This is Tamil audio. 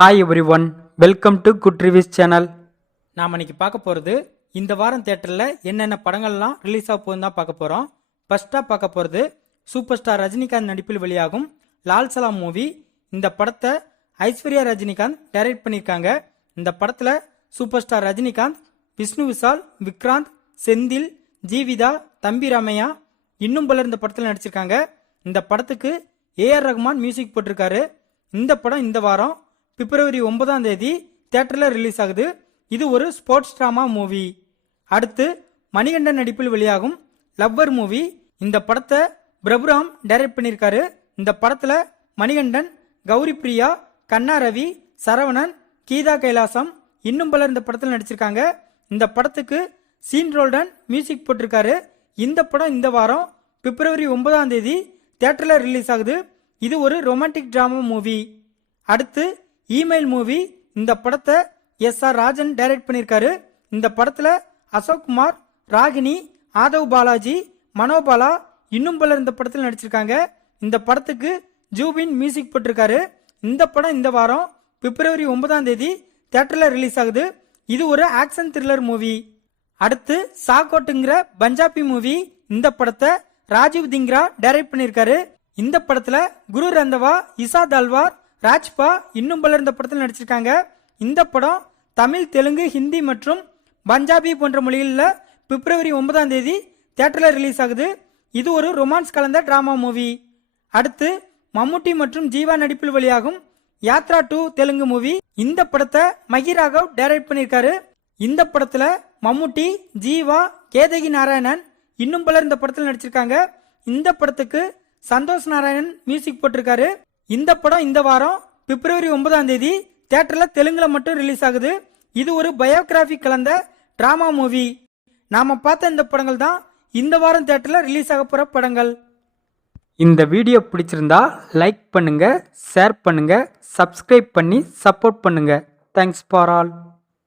Hi everyone welcome to good reviews channel நாம் இன்னைக்கு பார்க்க போகிறது இந்த வாரம் தேட்டரில் என்னென்ன படங்கள்லாம் ரிலீஸ் ஆக போகுதுன்னு தான் பார்க்க போகிறோம் ஃபர்ஸ்ட்டாக பார்க்க போகிறது சூப்பர் ஸ்டார் ரஜினிகாந்த் நடிப்பில் வெளியாகும் லால் சலாம் மூவி இந்த படத்தை ஐஸ்வர்யா ரஜினிகாந்த் டைரக்ட் பண்ணியிருக்காங்க. இந்த படத்தில் சூப்பர் ஸ்டார் ரஜினிகாந்த் விஷ்ணு விஷால் விக்ராந்த் செந்தில் ஜீவிதா தம்பி ராமையா இன்னும் பலர் இந்த படத்தில் நடிச்சிருக்காங்க. இந்த படத்துக்கு ஏஆர் ரஹ்மான் மியூசிக் போட்டிருக்காரு. இந்த படம் இந்த வாரம் பிப்ரவரி ஒன்பதாம் தேதி தேட்டரில் ரிலீஸ் ஆகுது. இது ஒரு ஸ்போர்ட்ஸ் ட்ராமா மூவி அடுத்து மணிகண்டன் நடிப்பில் வெளியாகும் லவ்வர் மூவி. இந்த படத்தை பிரபுராம் டைரக்ட் பண்ணியிருக்காரு. இந்த படத்தில் மணிகண்டன் கௌரி பிரியா கண்ணா ரவி சரவணன் கீதா கைலாசம் இன்னும் பலர் இந்த படத்தில் நடிச்சிருக்காங்க. இந்த படத்துக்கு சீன் ரோல்டன் மியூசிக் போட்டிருக்காரு. இந்த படம் இந்த வாரம் பிப்ரவரி ஒன்பதாம் தேதி தேட்டரில் ரிலீஸ் ஆகுது. இது ஒரு ரொமான்டிக் ட்ராமா மூவி அடுத்து இமெயில் மூவி இந்த படத்தை எஸ் ஆர் ராஜன் டைரக்ட் பண்ணியிருக்காரு. இந்த படத்துல அசோக் குமார் ராகினி ஆதவ் பாலாஜி மனோபாலா இன்னும் பலர் இந்த படத்தில் நடிச்சிருக்காங்க. இந்த படத்துக்கு ஜூபின் மியூசிக் போட்டிருக்காரு. இந்த படம் இந்த வாரம் பிப்ரவரி ஒன்பதாம் தேதி தேட்டரில் ரிலீஸ் ஆகுது. இது ஒரு ஆக்ஷன் த்ரில்லர் மூவி அடுத்து சாக்கோட்டுங்கிற பஞ்சாபி மூவி இந்த படத்தை ராஜீவ் திங்ரா டைரக்ட் பண்ணியிருக்காரு. இந்த படத்துல குரு ரந்தவா இசா தல்வார் ராஜ்பா இன்னும் பலர் இந்த படத்தில் நடிச்சிருக்காங்க. இந்த படம் தமிழ் தெலுங்கு ஹிந்தி மற்றும் பஞ்சாபி போன்ற மொழிகளில் பிப்ரவரி ஒன்பதாம் தேதி தியேட்டரில் ரிலீஸ் ஆகுது. இது ஒரு ரொமான்ஸ் கலந்த ட்ராமா மூவி அடுத்து மம்முட்டி மற்றும் ஜீவா நடிப்பில் வெளியாகும் யாத்ரா டூ தெலுங்கு மூவி இந்த படத்தை மகிராகவ் டைரக்ட் பண்ணியிருக்காரு. இந்த படத்தில் மம்முட்டி ஜீவா கேதகி நாராயணன் இன்னும் பலர் இந்த படத்தில் நடிச்சிருக்காங்க. இந்த படத்துக்கு சந்தோஷ் நாராயணன் மியூசிக் போட்டிருக்காரு. இந்த படம் இந்த வாரம் பிப்ரவரி ஒன்பதாம் தேதி தேட்டரில் தெலுங்குல மட்டும் ரிலீஸ் ஆகுது. இது ஒரு பயோகிராஃபி கலந்த டிராமா மூவி நாம பார்த்த இந்த படங்கள் தான் இந்த வாரம் தேட்டரில் ரிலீஸ் ஆக போகிற படங்கள். இந்த வீடியோ பிடிச்சிருந்தா லைக் பண்ணுங்க ஷேர் பண்ணுங்க சப்ஸ்கிரைப் பண்ணி சப்போர்ட் பண்ணுங்க. Thanks for all